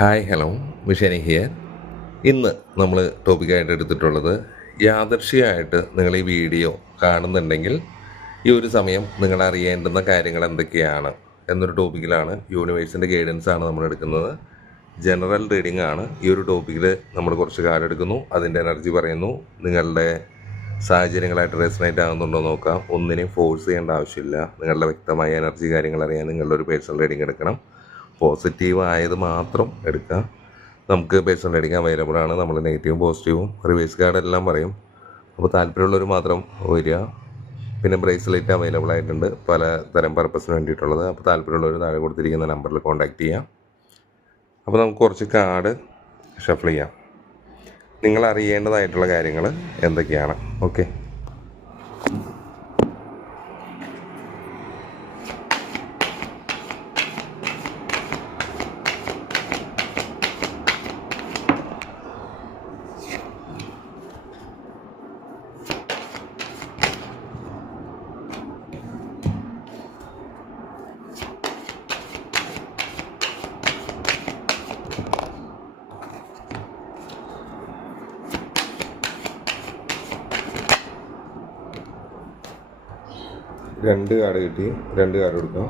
Hi hello മിഷനി here ഇന്ന് നമ്മൾ ടോപ്പിക്കായിട്ട് എടുത്തിട്ടുള്ളത് യാദർശികമായിട്ട് നിങ്ങൾ ഈ വീഡിയോ കാണുന്നുണ്ടെങ്കിൽ ഈ ഒരു സമയം നിങ്ങൾ അറിയേണ്ടുന്ന കാര്യങ്ങൾ എന്തൊക്കെയാണ് എന്നൊരു ടോപ്പിക്കിലാണ് യൂണിവേഴ്സിന്റെ ഗൈഡൻസ് ആണ് നമ്മൾ എടുക്കുന്നത്. ജനറൽ റീഡിംഗ് ആണ്. ഈ ഒരു ടോപ്പിക്കിൽ നമ്മൾ കുറച്ച് കാലം എടുക്കുന്നു. അതിന്റെ എനർജി പറയുന്നു. നിങ്ങളുടെ സാഹചര്യങ്ങളായിട്ട് റെസനേറ്റ് ആകുന്നുണ്ടോ നോക്കാം. ഒന്നിനെയും ഫോഴ്സ് ചെയ്യേണ്ട ആവശ്യമില്ല. നിങ്ങളുടെ വ്യക്തമായ എനർജി കാര്യങ്ങൾ അറിയാൻ നിങ്ങളുടെ ഒരു പേഴ്സണൽ റീഡിംഗ് എടുക്കണം. പോസിറ്റീവ് ആയത് മാത്രം എടുക്കുക നമുക്ക് പേഴ്സണൽ അടിക്കാൻ അവൈലബിൾ ആണ്. നമ്മൾ നെഗറ്റീവും പോസിറ്റീവും റിവേഴ്സ് കാർഡ് എല്ലാം പറയും. അപ്പോൾ താല്പര്യമുള്ളവർ മാത്രം വരിക. പിന്നെ ബ്രേസ്ലെറ്റ് അവൈലബിൾ ആയിട്ടുണ്ട്. പല തരം പർപ്പസിന് വേണ്ടിയിട്ടുള്ളത്. അപ്പോൾ താല്പര്യമുള്ളവർ താഴെ കൊടുത്തിരിക്കുന്ന നമ്പറിൽ കോൺടാക്റ്റ് ചെയ്യാം. അപ്പോൾ നമുക്ക് കുറച്ച് കാർഡ് ഷഫിൾ ചെയ്യാം. നിങ്ങൾ അറിയേണ്ടതായിട്ടുള്ള കാര്യങ്ങൾ എന്തൊക്കെയാണ്? ഓക്കെ രണ്ട് കാർഡ് കിട്ടി. രണ്ട് കാർഡ് കൊടുക്കാം.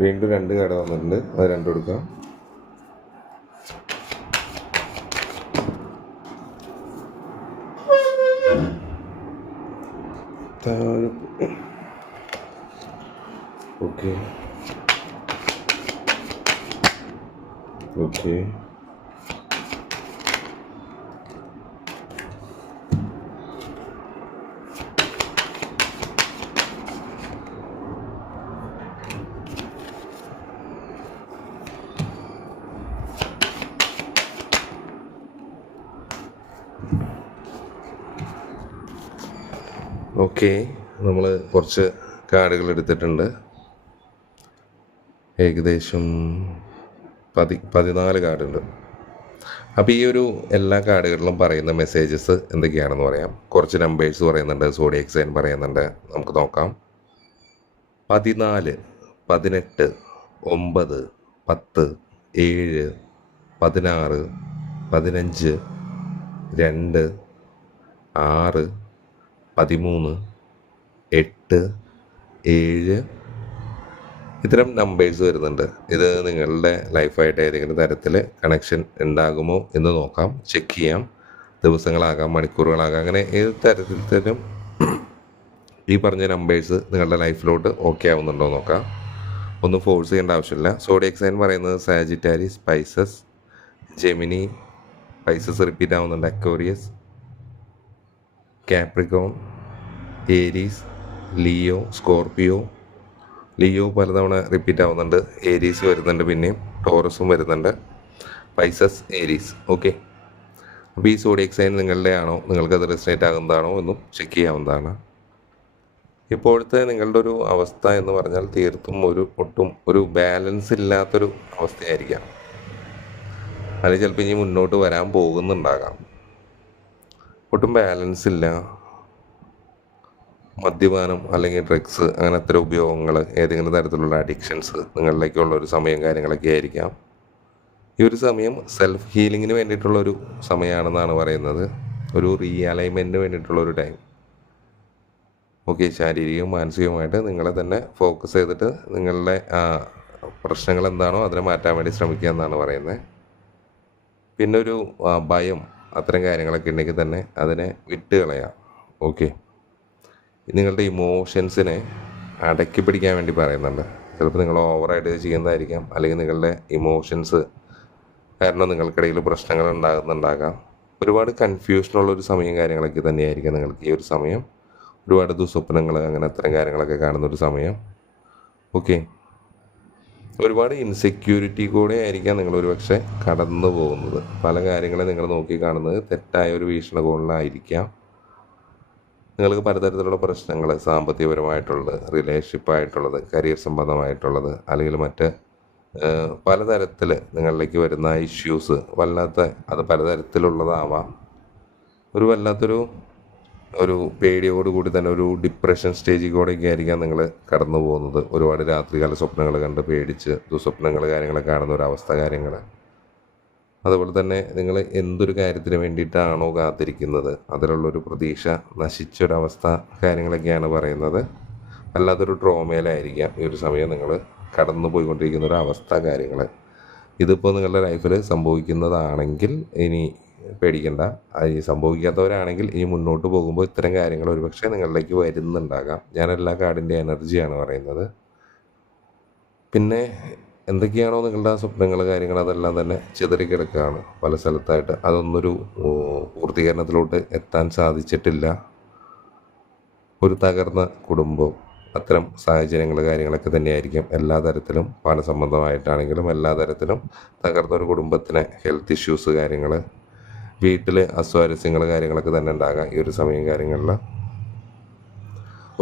വീണ്ടും രണ്ട് കാർഡ് വന്നിട്ടുണ്ട്. അത് രണ്ട് കൊടുക്കാം. ഓക്കെ. ഓക്കെ ഓക്കെ നമ്മൾ കുറച്ച് കാർഡുകൾ എടുത്തിട്ടുണ്ട് ഏകദേശം പതി പതിനാല് കാർഡുണ്ട്. അപ്പോൾ ഈ ഒരു എല്ലാ കാർഡുകളിലും പറയുന്ന മെസ്സേജസ് എന്തൊക്കെയാണെന്ന് പറയാം. കുറച്ച് നമ്പേഴ്സ് പറയുന്നുണ്ട് സോഡിയക് സൈൻ പറയുന്നുണ്ട്. നമുക്ക് നോക്കാം. പതിനാല് പതിനെട്ട് ഒമ്പത് പത്ത് ഏഴ് പതിനാറ് പതിനഞ്ച് രണ്ട് ആറ് പതിമൂന്ന് എട്ട് ഏഴ് ഇത്തരം നമ്പേഴ്സ് വരുന്നുണ്ട്. ഇത് നിങ്ങളുടെ ലൈഫായിട്ട് ഏതെങ്കിലും തരത്തിൽ കണക്ഷൻ ഉണ്ടാകുമോ എന്ന് നോക്കാം. ചെക്ക് ചെയ്യാം. ദിവസങ്ങളാകാം മണിക്കൂറുകളാകാം അങ്ങനെ ഏത് തരത്തിലും ഈ പറഞ്ഞ നമ്പേഴ്സ് നിങ്ങളുടെ ലൈഫിലോട്ട് ഓക്കെ ആവുന്നുണ്ടോ നോക്കാം. ഒന്നും ഫോഴ്സ് ചെയ്യേണ്ട ആവശ്യമില്ല. സോഡിയക് സൈൻ പറയുന്നത് Sagittarius Pisces Gemini Pisces repeat ആവുന്നുണ്ട്. Aquarius Capricorn Aries Leo Scorpio Leo പലതവണ റിപ്പീറ്റ് ആവുന്നുണ്ട്. ഏരീസ് വരുന്നുണ്ട് പിന്നെയും. ടോറസും വരുന്നുണ്ട്. പൈസസ് ഏരീസ് ഓക്കെ അപ്പോൾ ഈ സോഡിയക് സൈൻ നിങ്ങളുടെ ആണോ നിങ്ങൾക്കത് റെസിനേറ്റ് ആകുന്നതാണോ എന്നും ചെക്ക് ചെയ്യാവുന്നതാണ്. ഇപ്പോഴത്തെ നിങ്ങളുടെ ഒരു അവസ്ഥ എന്ന് പറഞ്ഞാൽ തീർത്തും ഒരു ഒട്ടും ഒരു ബാലൻസ് ഇല്ലാത്തൊരു അവസ്ഥയായിരിക്കാം. അത് ചിലപ്പോൾ ഇനി മുന്നോട്ട് വരാൻ പോകുന്നുണ്ടാകാം. ഒട്ടും ബാലൻസ് ഇല്ല. മദ്യപാനം അല്ലെങ്കിൽ ഡ്രഗ്സ് അങ്ങനെ അത്തരം ഉപയോഗങ്ങൾ ഏതെങ്കിലും തരത്തിലുള്ള അഡിക്ഷൻസ് നിങ്ങളിലേക്കുള്ള ഒരു സമയം കാര്യങ്ങളൊക്കെ ആയിരിക്കാം. ഈ ഒരു സമയം സെൽഫ് ഹീലിങ്ങിന് വേണ്ടിയിട്ടുള്ള ഒരു സമയമാണെന്നാണ് പറയുന്നത്. ഒരു റീഅലൈൻമെന്റിന് വേണ്ടിയിട്ടുള്ള ഒരു ടൈം ഓക്കെ ശാരീരികവും മാനസികവുമായിട്ട് നിങ്ങളെ തന്നെ ഫോക്കസ് ചെയ്തിട്ട് നിങ്ങളുടെ പ്രശ്നങ്ങൾ എന്താണോ അതിനെ മാറ്റാൻ വേണ്ടി ശ്രമിക്കുക എന്നാണ് പറയുന്നത്. പിന്നെ ഒരു ഭയം അത്തരം കാര്യങ്ങളൊക്കെ ഉണ്ടെങ്കിൽ തന്നെ അതിനെ വിട്ട് കളയാം ഓക്കെ. നിങ്ങളുടെ ഇമോഷൻസിനെ അടക്കി പിടിക്കാൻ വേണ്ടി പറയുന്നുണ്ട്. ചിലപ്പോൾ നിങ്ങൾ ഓവറായിട്ട് ചെയ്യുന്നതായിരിക്കാം. അല്ലെങ്കിൽ നിങ്ങളുടെ ഇമോഷൻസ് കാരണം നിങ്ങൾക്കിടയിൽ പ്രശ്നങ്ങൾ ഉണ്ടാകുന്നുണ്ടാകാം. ഒരുപാട് കൺഫ്യൂഷനുള്ള ഒരു സമയം കാര്യങ്ങളൊക്കെ തന്നെയായിരിക്കും നിങ്ങൾക്ക് ഈ ഒരു സമയം. ഒരുപാട് ദുസ്വപ്നങ്ങൾ അങ്ങനെ അത്തരം കാര്യങ്ങളൊക്കെ കാണുന്ന ഒരു സമയം. ഓക്കെ ഒരുപാട് ഇൻസെക്യൂരിറ്റി കൂടെ ആയിരിക്കാം നിങ്ങൾ ഒരുപക്ഷെ കടന്നു പോകുന്നത് പല കാര്യങ്ങളെ നിങ്ങൾ നോക്കി കാണുന്നത് തെറ്റായ ഒരു വീക്ഷണകോണിലായിരിക്കാം. നിങ്ങൾക്ക് പലതരത്തിലുള്ള പ്രശ്നങ്ങൾ സാമ്പത്തികപരമായിട്ടുള്ളത് റിലേഷൻഷിപ്പായിട്ടുള്ളത് കരിയർ സംബന്ധമായിട്ടുള്ളത് അല്ലെങ്കിൽ മറ്റ് പലതരത്തിൽ നിങ്ങളിലേക്ക് വരുന്ന ഇഷ്യൂസ് വല്ലാത്ത അത് പലതരത്തിലുള്ളതാവാം. ഒരു വല്ലാത്തൊരു ഒരു പേടിയോടുകൂടി തന്നെ ഒരു ഡിപ്രഷൻ സ്റ്റേജിൽ കൂടെയൊക്കെ ആയിരിക്കാം നിങ്ങൾ കടന്നു പോകുന്നത് ഒരുപാട് രാത്രികാല സ്വപ്നങ്ങൾ കണ്ട് പേടിച്ച് ദുസ്വപ്നങ്ങൾ കാര്യങ്ങളൊക്കെ കാണുന്ന ഒരു അവസ്ഥ കാര്യങ്ങൾ. അതുപോലെ തന്നെ നിങ്ങൾ എന്തൊരു കാര്യത്തിന് വേണ്ടിയിട്ടാണോ കാത്തിരിക്കുന്നത്? അതിലുള്ളൊരു പ്രതീക്ഷ നശിച്ചൊരവസ്ഥ കാര്യങ്ങളൊക്കെയാണ് പറയുന്നത്. അല്ലാത്തൊരു ട്രോമയിലായിരിക്കാം ഈ ഒരു സമയം നിങ്ങൾ കടന്നു പോയിക്കൊണ്ടിരിക്കുന്ന ഒരു അവസ്ഥ കാര്യങ്ങൾ ഇതിപ്പോൾ നിങ്ങളുടെ ലൈഫിൽ സംഭവിക്കുന്നതാണെങ്കിൽ ഇനി പേടിക്കണ്ട. ഈ സംഭവിക്കാത്തവരാണെങ്കിൽ ഇനി മുന്നോട്ട് പോകുമ്പോൾ ഇത്തരം കാര്യങ്ങൾ ഒരുപക്ഷെ നിങ്ങളിലേക്ക് വരുന്നുണ്ടാകാം. ഞാൻ എല്ലാ കാർഡിന്റെ എനർജിയാണ് പറയുന്നത്. പിന്നെ എന്തൊക്കെയാണോ നിങ്ങളുടെ സ്വപ്നങ്ങൾ കാര്യങ്ങൾ അതെല്ലാം തന്നെ ചിതറിക്കിടക്കുകയാണ് പല സ്ഥലത്തായിട്ട്. അതൊന്നൊരു പൂർത്തീകരണത്തിലോട്ട് എത്താൻ സാധിച്ചിട്ടില്ല. ഒരു തകർന്ന കുടുംബം അത്തരം സാഹചര്യങ്ങൾ കാര്യങ്ങളൊക്കെ തന്നെയായിരിക്കും എല്ലാ തരത്തിലും പണ സംബന്ധമായിട്ടാണെങ്കിലും എല്ലാ തരത്തിലും തകർന്ന ഒരു കുടുംബത്തിന് ഹെൽത്ത് ഇഷ്യൂസ് കാര്യങ്ങൾ വീട്ടിൽ അസ്വാരസ്യങ്ങൾ കാര്യങ്ങളൊക്കെ തന്നെ ഉണ്ടാകാം ഈ ഒരു സമയം കാര്യങ്ങളിൽ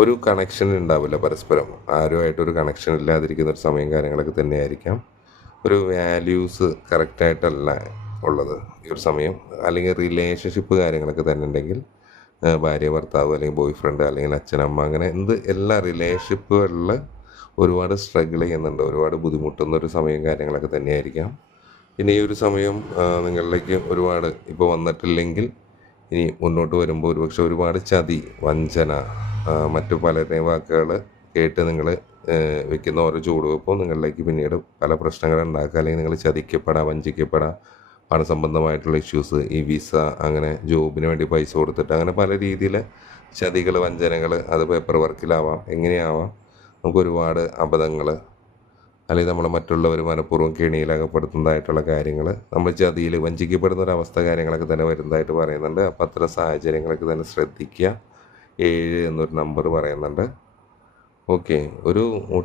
ഒരു കണക്ഷൻ ഉണ്ടാവില്ല പരസ്പരം. ആരുമായിട്ടൊരു കണക്ഷൻ ഇല്ലാതിരിക്കുന്ന ഒരു സമയം കാര്യങ്ങളൊക്കെ തന്നെയായിരിക്കാം. ഒരു വാല്യൂസ് കറക്റ്റായിട്ടല്ല ഉള്ളത് ഈ ഒരു സമയം. അല്ലെങ്കിൽ റിലേഷൻഷിപ്പ് കാര്യങ്ങളൊക്കെ തന്നെ ഉണ്ടെങ്കിൽ ഭാര്യ ഭർത്താവ് അല്ലെങ്കിൽ ബോയ് ഫ്രണ്ട് അല്ലെങ്കിൽ അച്ഛനമ്മ അങ്ങനെ എന്ത് എല്ലാ റിലേഷൻഷിപ്പുകളിൽ ഒരുപാട് സ്ട്രഗിൾ ചെയ്യുന്നുണ്ട്. ഒരുപാട് ബുദ്ധിമുട്ടുന്ന ഒരു സമയം കാര്യങ്ങളൊക്കെ തന്നെയായിരിക്കാം. ഇനി ഈ ഒരു സമയം നിങ്ങളിലേക്ക് ഒരുപാട് ഇപ്പോൾ വന്നിട്ടില്ലെങ്കിൽ ഇനി മുന്നോട്ട് വരുമ്പോൾ ഒരുപക്ഷെ ഒരുപാട് ചതി വഞ്ചന മറ്റു പല വാക്കുകൾ കേട്ട് നിങ്ങൾ വെക്കുന്ന ഓരോ ചുവടുവെപ്പും നിങ്ങളിലേക്ക് പിന്നീട് പല പ്രശ്നങ്ങൾ ഉണ്ടാക്കുക അല്ലെങ്കിൽ നിങ്ങൾ ചതിക്കപ്പെടാം വഞ്ചിക്കപ്പെടാം പണസംബന്ധമായിട്ടുള്ള ഇഷ്യൂസ് ഈ വിസ അങ്ങനെ ജോബിന് വേണ്ടി പൈസ കൊടുത്തിട്ട് അങ്ങനെ പല രീതിയിൽ ചതികൾ വഞ്ചനകൾ അത് പേപ്പർ വർക്കിലാവാം എങ്ങനെയാവാം നമുക്ക് ഒരുപാട് അബദ്ധങ്ങൾ അല്ലെങ്കിൽ നമ്മൾ മറ്റുള്ളവർ മനഃപൂർവം കെണിയിലകപ്പെടുത്തുന്നതായിട്ടുള്ള കാര്യങ്ങൾ നമ്മൾ ചതിയിൽ വഞ്ചിക്കപ്പെടുന്ന ഒരു അവസ്ഥ കാര്യങ്ങളൊക്കെ തന്നെ വരുന്നതായിട്ട് പറയുന്നുണ്ട്. അപ്പം അത്തരം സാഹചര്യങ്ങളൊക്കെ തന്നെ ശ്രദ്ധിക്കുക. ഏഴ് എന്നൊരു നമ്പർ പറയുന്നുണ്ട്. ഓക്കെ ഒരു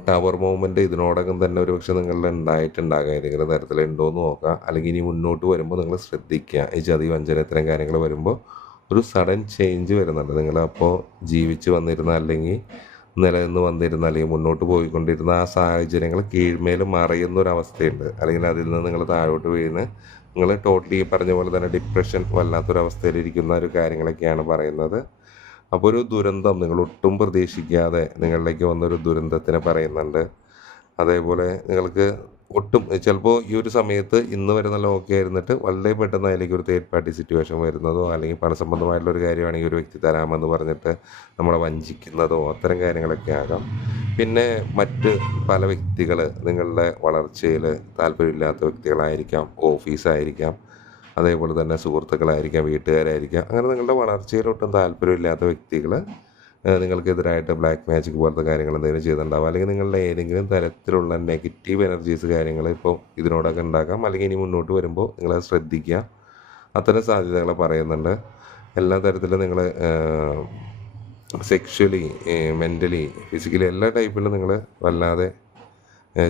ടവർ മൂവ്മെന്റ് ഇതിനോടകം തന്നെ ഒരു പക്ഷേ നിങ്ങളുടെ ഉണ്ടായിട്ടുണ്ടാകാം. ഏതെങ്കിലും തരത്തിലുണ്ടോ എന്ന് നോക്കുക അല്ലെങ്കിൽ ഇനി മുന്നോട്ട് വരുമ്പോൾ നിങ്ങൾ ശ്രദ്ധിക്കുക. ഈ ചതി വഞ്ചന ഇത്തരം കാര്യങ്ങൾ വരുമ്പോൾ ഒരു സഡൻ ചേഞ്ച് വരുന്നുണ്ട്. നിങ്ങളപ്പോൾ ജീവിച്ച് വന്നിരുന്ന അല്ലെങ്കിൽ നിലനിന്ന് വന്നിരുന്ന അല്ലെങ്കിൽ മുന്നോട്ട് പോയിക്കൊണ്ടിരുന്ന ആ സാഹചര്യങ്ങൾ കീഴ്മേൽ മറയുന്ന ഒരു അവസ്ഥയുണ്ട് അല്ലെങ്കിൽ അതിൽ നിന്ന് നിങ്ങൾ താഴോട്ട് വീണ് നിങ്ങൾ ടോട്ടലി പറഞ്ഞ പോലെ തന്നെ ഡിപ്രഷൻ വല്ലാത്തൊരവസ്ഥയിലിരിക്കുന്ന ഒരു കാര്യങ്ങളൊക്കെയാണ് പറയുന്നത്. അപ്പോൾ ഒരു ദുരന്തം നിങ്ങൾ ഒട്ടും പ്രതീക്ഷിക്കാതെ നിങ്ങളിലേക്ക് വന്നൊരു ദുരന്തത്തിനെ പറയുന്നുണ്ട്. അതേപോലെ നിങ്ങൾക്ക് ഒട്ടും ചിലപ്പോൾ ഈ ഒരു സമയത്ത് ഇന്ന് വരെ നല്ല ഓക്കെ ആയിരുന്നിട്ട് വളരെ പെട്ടെന്ന് അതിലേക്ക് ഒരു തേർഡ് പാർട്ടി സിറ്റുവേഷൻ വരുന്നതോ അല്ലെങ്കിൽ പണസംബന്ധമായിട്ടുള്ള ഒരു കാര്യമാണെങ്കിൽ ഒരു വ്യക്തി തരാമെന്ന് പറഞ്ഞിട്ട് നമ്മളെ വഞ്ചിക്കുന്നതോ അത്തരം കാര്യങ്ങളൊക്കെ ആകാം. പിന്നെ മറ്റ് പല വ്യക്തികൾ നിങ്ങളുടെ വളർച്ചയിൽ താല്പര്യമില്ലാത്ത വ്യക്തികളായിരിക്കാം ഓഫീസായിരിക്കാം അതേപോലെ തന്നെ സുഹൃത്തുക്കളായിരിക്കാം വീട്ടുകാരായിരിക്കാം. അങ്ങനെ നിങ്ങളുടെ വളർച്ചയിലൊട്ടും താല്പര്യമില്ലാത്ത വ്യക്തികൾ നിങ്ങൾക്കെതിരായിട്ട് ബ്ലാക്ക് മാജിക് പോലത്തെ കാര്യങ്ങൾ എന്തെങ്കിലും ചെയ്തിട്ടുണ്ടാവും. അല്ലെങ്കിൽ നിങ്ങളുടെ ഏതെങ്കിലും തരത്തിലുള്ള നെഗറ്റീവ് എനർജീസ് കാര്യങ്ങൾ ഇപ്പോൾ ഇതിനോടൊക്കെ ഉണ്ടാക്കാം. അല്ലെങ്കിൽ ഇനി മുന്നോട്ട് വരുമ്പോൾ നിങ്ങളത് ശ്രദ്ധിക്കുക. അത്തരം സാധ്യതകൾ പറയുന്നുണ്ട്. എല്ലാ തരത്തിലും നിങ്ങൾ സെക്ഷലി മെന്റലി ഫിസിക്കലി എല്ലാ ടൈപ്പിലും നിങ്ങൾ വല്ലാതെ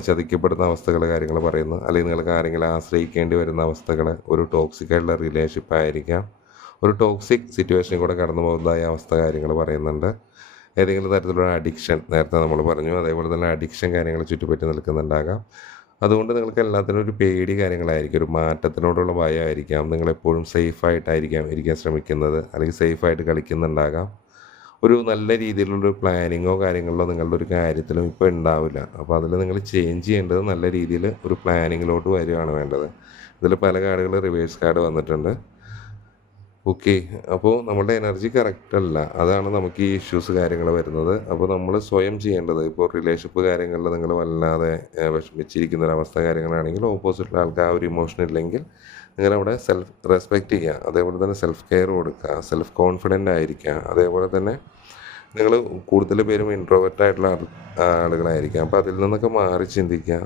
ചതിക്കപ്പെടുന്ന അവസ്ഥകൾ കാര്യങ്ങൾ പറയുന്നു. അല്ലെങ്കിൽ നിങ്ങൾക്ക് ആരെങ്കിലും ആശ്രയിക്കേണ്ടി വരുന്ന അവസ്ഥകൾ ഒരു ടോക്സിക് ആയിട്ടുള്ള റിലേഷൻഷിപ്പ് ആയിരിക്കാം. ഒരു ടോക്സിക് സിറ്റുവേഷനിൽ കൂടെ കടന്നു പോകുന്നതായ അവസ്ഥ കാര്യങ്ങൾ പറയുന്നുണ്ട്. ഏതെങ്കിലും തരത്തിലുള്ള അഡിക്ഷൻ നേരത്തെ നമ്മൾ പറഞ്ഞു. അതേപോലെ തന്നെ അഡിക്ഷൻ കാര്യങ്ങൾ ചുറ്റുപറ്റി നിൽക്കുന്നുണ്ടാകാം. അതുകൊണ്ട് നിങ്ങൾക്ക് എല്ലാത്തിനും ഒരു പേടി കാര്യങ്ങളായിരിക്കും. ഒരു മാറ്റത്തിനോടുള്ള ഭയമായിരിക്കാം നിങ്ങളെപ്പോഴും സേഫായിട്ടായിരിക്കാം ഇരിക്കാൻ ശ്രമിക്കുന്നത്. അല്ലെങ്കിൽ സേഫായിട്ട് കളിക്കുന്നുണ്ടാകാം. ഒരു നല്ല രീതിയിലുള്ളൊരു പ്ലാനിങ്ങോ കാര്യങ്ങളോ നിങ്ങളുടെ ഒരു കാര്യത്തിലും ഇപ്പോൾ ഉണ്ടാവില്ല അപ്പോൾ അതിൽ നിങ്ങൾ ചേഞ്ച് ചെയ്യേണ്ടത് നല്ല രീതിയിൽ ഒരു പ്ലാനിങ്ങിലോട്ട് വരികയാണ് വേണ്ടത്. ഇതിൽ പല കാർഡുകൾ റിവേഴ്സ് കാർഡ് വന്നിട്ടുണ്ട്. ഓക്കെ. അപ്പോൾ നമ്മുടെ എനർജി കറക്റ്റ് അല്ല. അതാണ് നമുക്ക് ഈ ഇഷ്യൂസ് കാര്യങ്ങൾ വരുന്നത്. അപ്പോൾ നമ്മൾ സ്വയം ചെയ്യേണ്ടത് ഇപ്പോൾ റിലേഷൻഷിപ്പ് കാര്യങ്ങളിൽ നിങ്ങൾ വല്ലാതെ വിഷമിച്ചിരിക്കുന്ന ഒരവസ്ഥ കാര്യങ്ങളാണെങ്കിൽ ഓപ്പോസിറ്റിലെ ആൾക്ക് ആ ഒരു ഇമോഷൻ ഇല്ലെങ്കിൽ നിങ്ങളവിടെ സെൽഫ് റെസ്പെക്റ്റ് ചെയ്യുക. അതേപോലെ തന്നെ സെൽഫ് കെയർ കൊടുക്കുക. സെൽഫ് കോൺഫിഡന്റ് ആയിരിക്കുക. അതേപോലെ തന്നെ നിങ്ങൾ കൂടുതൽ പേരും ഇൻട്രോവേർട്ട് ആയിട്ടുള്ള ആളുകളായിരിക്കാം അപ്പോൾ അതിൽ നിന്നൊക്കെ മാറി ചിന്തിക്കുക.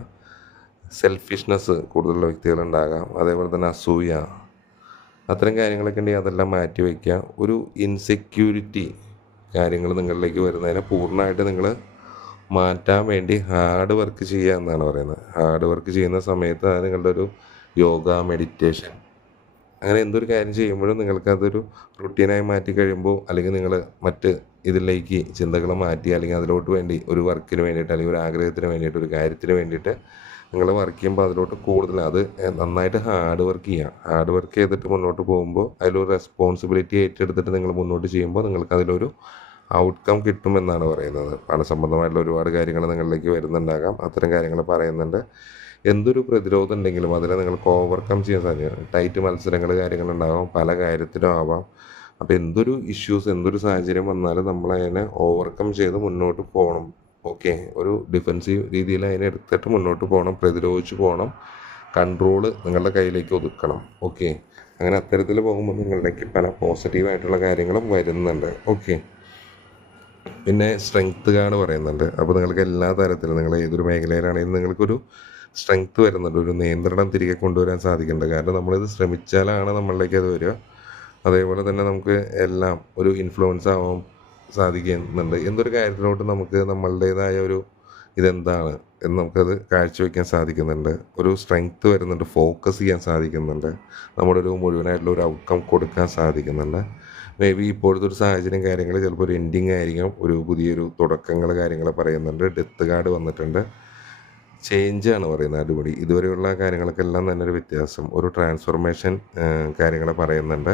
സെൽഫിഷ്നെസ് കൂടുതലുള്ള വ്യക്തികളുണ്ടാകാം അതേപോലെ തന്നെ അസൂയ. അത്തരം കാര്യങ്ങളൊക്കെ ഉണ്ടെങ്കിൽ അതെല്ലാം മാറ്റി വയ്ക്കുക. ഒരു ഇൻസെക്യൂരിറ്റി കാര്യങ്ങൾ നിങ്ങളിലേക്ക് വരുന്നതിനെ പൂർണമായിട്ട് നിങ്ങൾ മാറ്റാൻ വേണ്ടി ഹാർഡ് വർക്ക് ചെയ്യുക എന്നാണ് പറയുന്നത്. ഹാർഡ് വർക്ക് ചെയ്യുന്ന സമയത്ത് അത് നിങ്ങളുടെ ഒരു യോഗ മെഡിറ്റേഷൻ അങ്ങനെ എന്തൊരു കാര്യം ചെയ്യുമ്പോഴും നിങ്ങൾക്കതൊരു റുട്ടീനായി മാറ്റി കഴിയുമ്പോൾ അല്ലെങ്കിൽ നിങ്ങൾ മറ്റ് ഇതിലേക്ക് ചിന്തകൾ മാറ്റി അല്ലെങ്കിൽ അതിലോട്ട് വേണ്ടി ഒരു വർക്കിന് വേണ്ടിയിട്ട് അല്ലെങ്കിൽ ഒരു ആഗ്രഹത്തിന് വേണ്ടിയിട്ട് ഒരു കാര്യത്തിന് വേണ്ടിയിട്ട് നിങ്ങൾ വർക്ക് ചെയ്യുമ്പോൾ അതിലോട്ട് കൂടുതൽ അത് നന്നായിട്ട് ഹാർഡ് വർക്ക് ചെയ്യുക ഹാർഡ് വർക്ക് ചെയ്തിട്ട് മുന്നോട്ട് പോകുമ്പോൾ അതിലൊരു റെസ്പോൺസിബിലിറ്റി ഏറ്റെടുത്തിട്ട് നിങ്ങൾ മുന്നോട്ട് ചെയ്യുമ്പോൾ നിങ്ങൾക്ക് അതിലൊരു ഔട്ട്കം കിട്ടുമെന്നാണ് പറയുന്നത്. പണസംബന്ധമായിട്ടുള്ള ഒരുപാട് കാര്യങ്ങൾ നിങ്ങളിലേക്ക് വരുന്നുണ്ടാകാം. അത്തരം കാര്യങ്ങൾ പറയുന്നുണ്ട്. എന്തൊരു പ്രതിരോധം ഉണ്ടെങ്കിലും അതിനെ നിങ്ങൾക്ക് ഓവർകം ചെയ്യാൻ സാധിക്കും. ടൈറ്റ് മത്സരങ്ങൾ കാര്യങ്ങളുണ്ടാകാം പല കാര്യത്തിലും ആവാം. അപ്പോൾ എന്തൊരു ഇഷ്യൂസ് എന്തൊരു സാഹചര്യം വന്നാലും നമ്മളതിനെ ഓവർകം ചെയ്ത് മുന്നോട്ട് പോകണം ഓക്കെ ഒരു ഡിഫെൻസീവ് രീതിയിൽ അതിനെ എടുത്തിട്ട് മുന്നോട്ട് പോകണം പ്രതിരോധിച്ച് പോകണം കൺട്രോൾ നിങ്ങളുടെ കയ്യിലേക്ക് ഒതുക്കണം. ഓക്കെ അങ്ങനെ അത്തരത്തിൽ പോകുമ്പോൾ നിങ്ങളിലേക്ക് പല പോസിറ്റീവായിട്ടുള്ള കാര്യങ്ങളും വരുന്നുണ്ട്. ഓക്കെ പിന്നെ സ്ട്രെങ്ത് കാർഡ് പറയുന്നുണ്ട്. അപ്പോൾ നിങ്ങൾക്ക് എല്ലാ തരത്തിലും നിങ്ങൾ ഏതൊരു മേഖലയിലാണെങ്കിലും നിങ്ങൾക്കൊരു സ്ട്രെങ്ത് വരുന്നുണ്ട്. ഒരു നിയന്ത്രണം തിരികെ കൊണ്ടുവരാൻ സാധിക്കുന്നുണ്ട്. കാരണം നമ്മളിത് ശ്രമിച്ചാലാണ് നമ്മളിലേക്ക് അത് വരിക. അതേപോലെ തന്നെ നമുക്ക് എല്ലാം ഒരു ഇൻഫ്ലുവൻസ് ആവാൻ സാധിക്കുന്നുണ്ട്. എന്തൊരു കാര്യത്തിലോട്ട് നമുക്ക് നമ്മളുടേതായ ഒരു ഇതെന്താണ് എന്ന് നമുക്കത് കാഴ്ചവെക്കാൻ സാധിക്കുന്നുണ്ട്. ഒരു സ്ട്രെങ്ത് വരുന്നുണ്ട് ഫോക്കസ് ചെയ്യാൻ സാധിക്കുന്നുണ്ട്. നമ്മുടെ ഒരു മുഴുവനായിട്ടുള്ള ഒരു ഔട്ട്കം കൊടുക്കാൻ സാധിക്കുന്നുണ്ട്. മേ ബി ഇപ്പോഴത്തെ ഒരു സാഹചര്യം കാര്യങ്ങൾ ചിലപ്പോൾ ഒരു എൻഡിങ് ആയിരിക്കും. ഒരു പുതിയൊരു തുടക്കങ്ങൾ കാര്യങ്ങൾ പറയുന്നുണ്ട്. ഡെത്ത് കാർഡ് വന്നിട്ടുണ്ട്. ചേഞ്ച് ആണ് പറയുന്നത് അടിപൊളി. ഇതുവരെയുള്ള കാര്യങ്ങൾക്കെല്ലാം തന്നെ ഒരു വ്യത്യാസം. ഒരു ട്രാൻസ്ഫോർമേഷൻ കാര്യങ്ങൾ പറയുന്നുണ്ട്.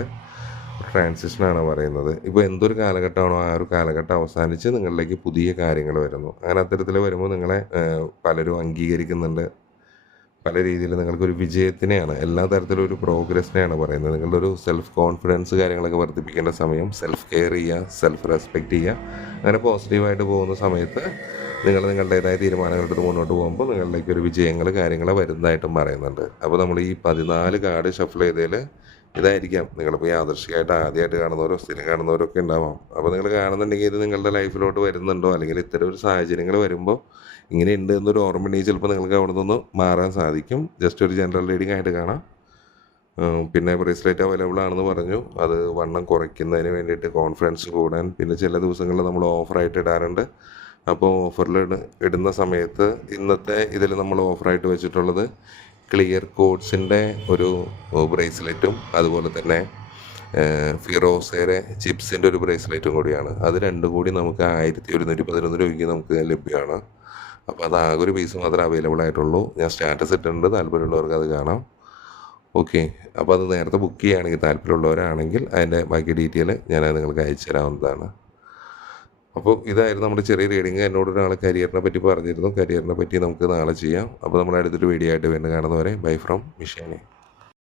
ട്രാൻസിഷനാണ് പറയുന്നത്. ഇപ്പോൾ എന്തൊരു കാലഘട്ടമാണോ ആ ഒരു കാലഘട്ടം അവസാനിച്ച് നിങ്ങളിലേക്ക് പുതിയ കാര്യങ്ങൾ വരുന്നു. അങ്ങനെ അത്തരത്തിൽ വരുമ്പോൾ നിങ്ങളെ പലരും അംഗീകരിക്കുന്നുണ്ട്. പല രീതിയിൽ നിങ്ങൾക്കൊരു വിജയത്തിനെയാണ് എല്ലാ തരത്തിലും ഒരു പ്രോഗ്രസ്സിനെയാണ് പറയുന്നത്. നിങ്ങളുടെ ഒരു സെൽഫ് കോൺഫിഡൻസ് കാര്യങ്ങളൊക്കെ വർദ്ധിപ്പിക്കേണ്ട സമയം സെൽഫ് കെയർ ചെയ്യുക സെൽഫ് റെസ്പെക്റ്റ് ചെയ്യുക. അങ്ങനെ പോസിറ്റീവായിട്ട് പോകുന്ന സമയത്ത് നിങ്ങൾ നിങ്ങളുടേതായ തീരുമാനങ്ങളെടുത്ത് മുന്നോട്ട് പോകുമ്പോൾ നിങ്ങളിലേക്ക് ഒരു വിജയങ്ങൾ കാര്യങ്ങൾ വരുന്നതായിട്ടും പറയുന്നുണ്ട്. അപ്പോൾ നമ്മൾ ഈ പതിനാല് കാർഡ് ഷഫിൾ ചെയ്തതിൽ ഇതായിരിക്കാം. നിങ്ങളിപ്പോൾ യാദർശികമായിട്ട് ആദ്യമായിട്ട് കാണുന്നവരോ സ്ഥിരം കാണുന്നവരോ ഒക്കെ ഉണ്ടാവാം. അപ്പോൾ നിങ്ങൾ കാണുന്നുണ്ടെങ്കിൽ ഇത് നിങ്ങളുടെ ലൈഫിലോട്ട് വരുന്നുണ്ടോ? അല്ലെങ്കിൽ ഇത്തരം ഒരു സാഹചര്യങ്ങൾ വരുമ്പോൾ ഇങ്ങനെ ഉണ്ട് എന്നൊരു ഓർമ്മ ഉണ്ടെങ്കിൽ ചിലപ്പോൾ നിങ്ങൾക്ക് അവിടെ നിന്ന് മാറാൻ സാധിക്കും. ജസ്റ്റ് ഒരു ജനറൽ റീഡിംഗ് ആയിട്ട് കാണാം. പിന്നെ ബ്രേസ്ലെറ്റ് അവൈലബിൾ ആണെന്ന് പറഞ്ഞു. അത് വണ്ണം കുറയ്ക്കുന്നതിന് വേണ്ടിയിട്ട് കോൺഫിഡൻസ് കൂടാൻ. പിന്നെ ചില ദിവസങ്ങളിൽ നമ്മൾ ഓഫറായിട്ട് ഇടാറുണ്ട്. അപ്പോൾ ഓഫറിൽ ഇടുന്ന സമയത്ത് ഇന്നത്തെ ഇതിൽ നമ്മൾ ഓഫറായിട്ട് വെച്ചിട്ടുള്ളത് ക്ലിയർ കോഡ്സിന്റെ ഒരു ബ്രേസ്ലെറ്റും അതുപോലെ തന്നെ ഫിറോസയുടെ ചിപ്സിന്റെ ഒരു ബ്രേസ്ലെറ്റും കൂടിയാണ്. അത് രണ്ടും കൂടി നമുക്ക് ആയിരത്തി ഒരുന്നൂറ്റി പതിനൊന്ന് രൂപയ്ക്ക് നമുക്ക് ലഭ്യമാണ്. അപ്പോൾ അത് ആകെ ഒരു പീസ് മാത്രമേ അവൈലബിൾ ആയിട്ടുള്ളൂ. ഞാൻ സ്റ്റാറ്റസ് ഇട്ടിട്ടുണ്ട്. താല്പര്യമുള്ളവർക്ക് അത് കാണാം. ഓക്കെ അപ്പോൾ അത് നേരത്തെ ബുക്ക് ചെയ്യുകയാണെങ്കിൽ താല്പര്യമുള്ളവരാണെങ്കിൽ അതിന്റെ ബാക്കി ഡീറ്റെയിൽ ഞാൻ നിങ്ങൾക്ക് അയച്ചു തരാവുന്നതാണ് അപ്പോൾ ഇതായിരുന്നു നമ്മുടെ ചെറിയ റീഡിങ് എന്നോട് ഒരാൾ കരിയറിനെ പറ്റി പറഞ്ഞിരുന്നു. കരിയറിനെ പറ്റി നമുക്ക് നാളെ ചെയ്യാം. അപ്പോൾ നമ്മുടെ അടുത്തൊരു വീഡിയോ ആയിട്ട് വീണ്ടും കാണുന്നവരെ ബൈ ഫ്രം മിഷാനി